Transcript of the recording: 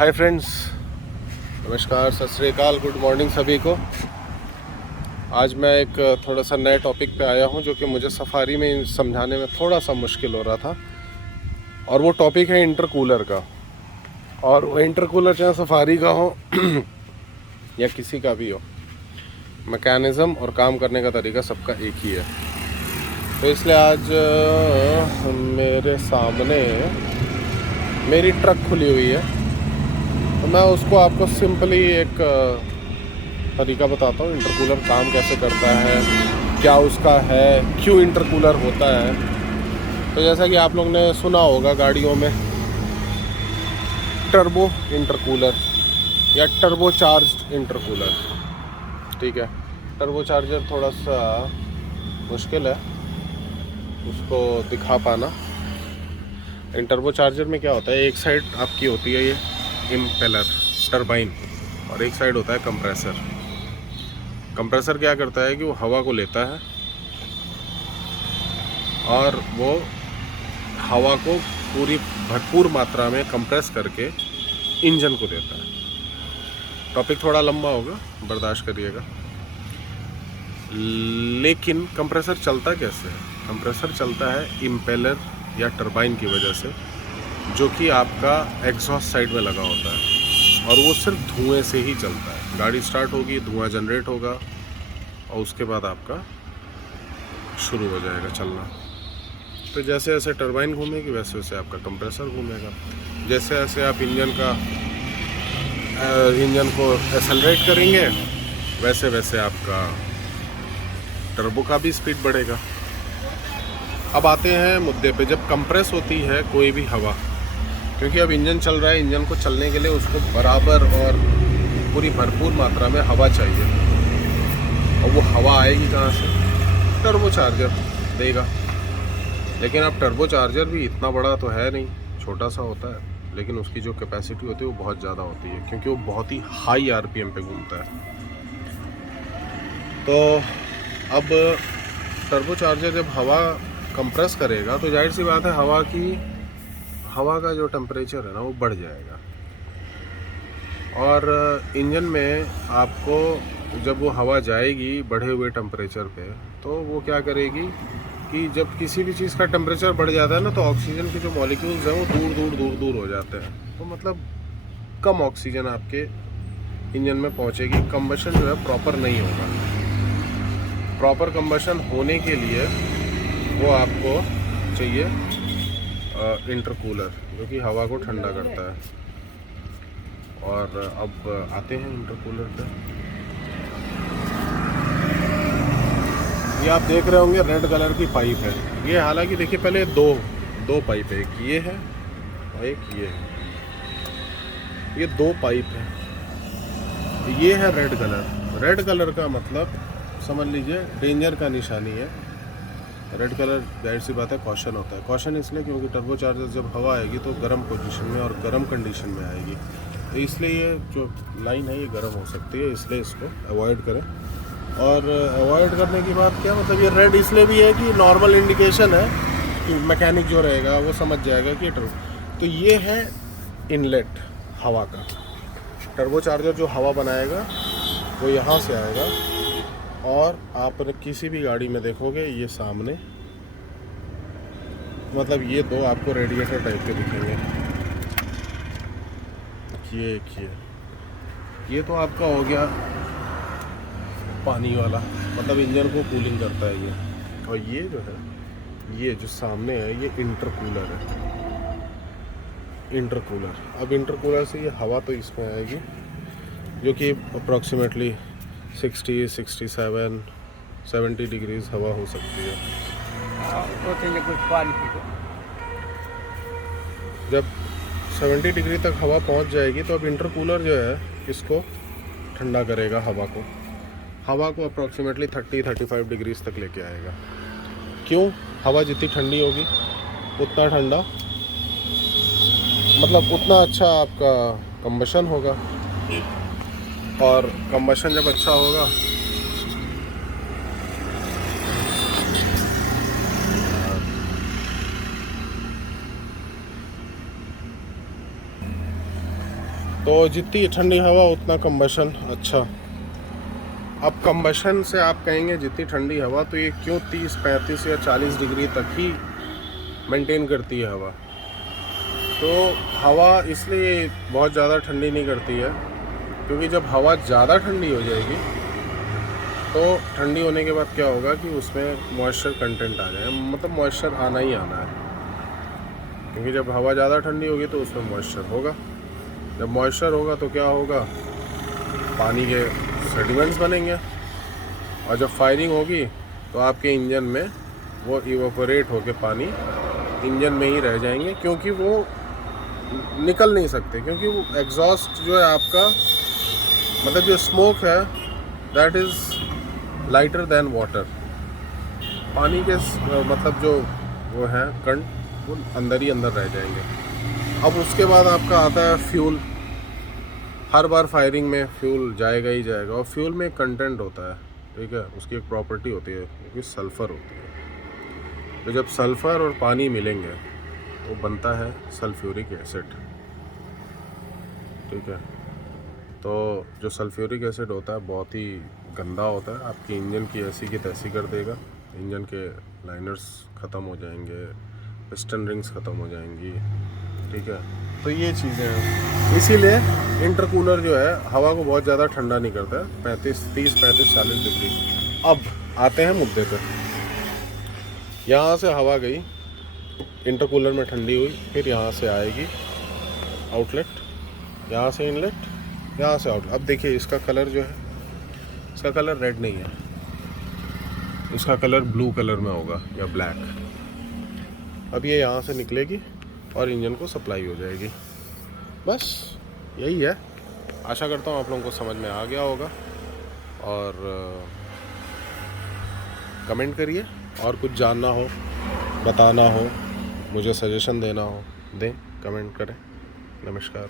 Hi friends, नमस्कार, सत श्री अकाल, गुड मॉर्निंग सभी को। आज मैं एक थोड़ा सा नए टॉपिक पे आया हूँ जो कि मुझे सफारी में समझाने में थोड़ा सा मुश्किल हो रहा था। और वो टॉपिक है इंटरकूलर का। और वो इंटरकूलर चाहे सफारी का हो या किसी का भी हो, मैकेनिज़्म और काम करने का तरीका सबका एक ही है। तो इसलिए आज मेरे सामने मेरी ट्रक खुली हुई है, तो मैं उसको आपको सिंपली एक तरीका बताता हूँ इंटरकूलर काम कैसे करता है, क्या उसका है, क्यों इंटरकूलर होता है। तो जैसा कि आप लोग ने सुना होगा गाड़ियों में टर्बो इंटरकूलर या टर्बो चार्ज इंटरकूलर, ठीक है। टर्बो चार्जर थोड़ा सा मुश्किल है उसको दिखा पाना। इन टर्बो चार्जर में क्या होता है, एक साइड आपकी होती है ये इम्पेलर टरबाइन और एक साइड होता है कंप्रेसर। कंप्रेसर क्या करता है कि वो हवा को लेता है और वो हवा को पूरी भरपूर मात्रा में कंप्रेस करके इंजन को देता है। टॉपिक थोड़ा लंबा होगा, बर्दाश्त करिएगा। लेकिन कंप्रेसर चलता कैसे है? कंप्रेसर चलता है इम्पेलर या टरबाइन की वजह से, जो कि आपका एग्जॉस्ट साइड में लगा होता है और वो सिर्फ धुएं से ही चलता है। गाड़ी स्टार्ट होगी, धुआं जनरेट होगा और उसके बाद आपका शुरू हो जाएगा चलना। तो जैसे जैसे टरबाइन घूमेगी वैसे वैसे आपका कंप्रेसर घूमेगा। जैसे जैसे आप इंजन को एक्सेलरेट करेंगे वैसे वैसे आपका टर्बो का भी स्पीड बढ़ेगा। अब आते हैं मुद्दे पे, जब कंप्रेस होती है कोई भी हवा, क्योंकि अब इंजन चल रहा है, इंजन को चलने के लिए उसको बराबर और पूरी भरपूर मात्रा में हवा चाहिए। और वो हवा आएगी कहाँ से? टर्बो चार्जर देगा। लेकिन अब टर्बो चार्जर भी इतना बड़ा तो है नहीं, छोटा सा होता है, लेकिन उसकी जो कैपेसिटी होती है वो बहुत ज़्यादा होती है, क्योंकि वो बहुत ही हाई आरपीएम पे घूमता है। तो अब टर्बो चार्जर जब हवा कंप्रेस करेगा तो जाहिर सी बात है हवा का जो टेम्परेचर है ना वो बढ़ जाएगा। और इंजन में आपको जब वो हवा जाएगी बढ़े हुए टेम्परेचर पे, तो वो क्या करेगी कि जब किसी भी चीज़ का टेम्परेचर बढ़ जाता है ना, तो ऑक्सीजन के जो मॉलिक्यूल्स हैं वो दूर हो जाते हैं। तो मतलब कम ऑक्सीजन आपके इंजन में पहुंचेगी, कंबशन जो है प्रॉपर नहीं होगा। प्रॉपर कंबशन होने के लिए वो आपको चाहिए इंटरकूलर, जो कि हवा को ठंडा करता है। और अब आते हैं इंटरकूलर पे। ये आप देख रहे होंगे रेड कलर की पाइप है। ये हालांकि देखिए पहले दो पाइप है, एक ये है और एक ये है। ये दो पाइप है। ये है रेड कलर। रेड कलर का मतलब समझ लीजिए डेंजर का निशानी है। रेड कलर जाहिर सी बात है कॉशन होता है। कॉशन इसलिए क्योंकि टर्बो चार्जर जब हवा आएगी तो गर्म पोजीशन में और गर्म कंडीशन में आएगी, तो इसलिए ये जो लाइन है ये गर्म हो सकती है, इसलिए इसको अवॉइड करें। और अवॉइड करने की बात क्या मतलब, ये रेड इसलिए भी है कि नॉर्मल इंडिकेशन है कि मैकेनिक जो रहेगा वो समझ जाएगा कि तो ये है इनलेट हवा का। टर्बो चार्जर जो हवा बनाएगा वो यहाँ से आएगा और आप किसी भी गाड़ी में देखोगे ये सामने, मतलब ये दो आपको रेडिएटर टाइप के दिखेंगे। ये तो आपका हो गया पानी वाला, मतलब इंजन को कूलिंग करता है ये। और ये जो है, ये जो सामने है ये इंटरकूलर है। इंटरकूलर, अब इंटरकूलर से ये हवा तो इसमें आएगी, जो कि अप्रॉक्सीमेटली 60-70 डिग्रीज हवा हो सकती है। जब 70 डिग्री तक हवा पहुंच जाएगी तो अब इंटरकूलर जो है इसको ठंडा करेगा, हवा को अप्रॉक्सीमेटली 30-35 डिग्रीज तक लेके आएगा। क्यों? हवा जितनी ठंडी होगी उतना ठंडा, मतलब उतना अच्छा आपका कंबशन होगा। और कंबशन जब अच्छा होगा तो जितनी ठंडी हवा उतना कंबशन अच्छा। अब कंबशन से आप कहेंगे जितनी ठंडी हवा, तो ये क्यों 30, 35 या 40 डिग्री तक ही मेंटेन करती है हवा? तो हवा इसलिए बहुत ज़्यादा ठंडी नहीं करती है, क्योंकि जब हवा ज़्यादा ठंडी हो जाएगी तो ठंडी होने के बाद क्या होगा कि उसमें मॉइस्चर कंटेंट आ जाए, मतलब मॉइस्चर आना ही आना है। क्योंकि जब हवा ज़्यादा ठंडी होगी तो उसमें मॉइस्चर होगा। जब मॉइस्चर होगा तो क्या होगा, पानी के सेडिमेंट्स बनेंगे, और जब फायरिंग होगी तो आपके इंजन में वो इवेपोरेट होके पानी इंजन में ही रह जाएंगे, क्योंकि वो निकल नहीं सकते। क्योंकि वो एग्जॉस्ट जो है आपका, मतलब जो स्मोक है that is lighter than water. पानी के मतलब जो वो है कण, वो अंदर ही अंदर रह जाएंगे। अब उसके बाद आपका आता है फ्यूल। हर बार फायरिंग में फ्यूल जाएगा ही जाएगा, और फ्यूल में एक कंटेंट होता है, ठीक है, उसकी एक प्रॉपर्टी होती है, क्योंकि सल्फ़र होती है। तो जब सल्फ़र और पानी मिलेंगे तो बनता है सल्फ्यूरिक एसिड, ठीक है। तो जो सल्फ्यूरिक एसिड होता है बहुत ही गंदा होता है, आपकी इंजन की ऐसी की तैसी कर देगा। इंजन के लाइनर्स ख़त्म हो जाएंगे, पिस्टन रिंग्स ख़त्म हो जाएंगी, ठीक है। तो ये चीज़ें हैं, इसीलिए इंटरकूलर जो है हवा को बहुत ज़्यादा ठंडा नहीं करता है, 30, 35, 40 डिग्री। अब आते हैं मुद्दे पे। यहाँ से हवा गई, इंटरकूलर में ठंडी हुई, फिर यहाँ से आएगी आउटलेट, यहाँ से इनलेट, यहाँ से आउटलेट। अब देखिए इसका कलर जो है, इसका कलर रेड नहीं है, इसका कलर ब्लू कलर में होगा या ब्लैक। अब ये यहाँ से निकलेगी और इंजन को सप्लाई हो जाएगी। बस यही है। आशा करता हूँ आप लोगों को समझ में आ गया होगा, और कमेंट करिए, और कुछ जानना हो, बताना हो, मुझे सजेशन देना हो, दें, कमेंट करें। नमस्कार।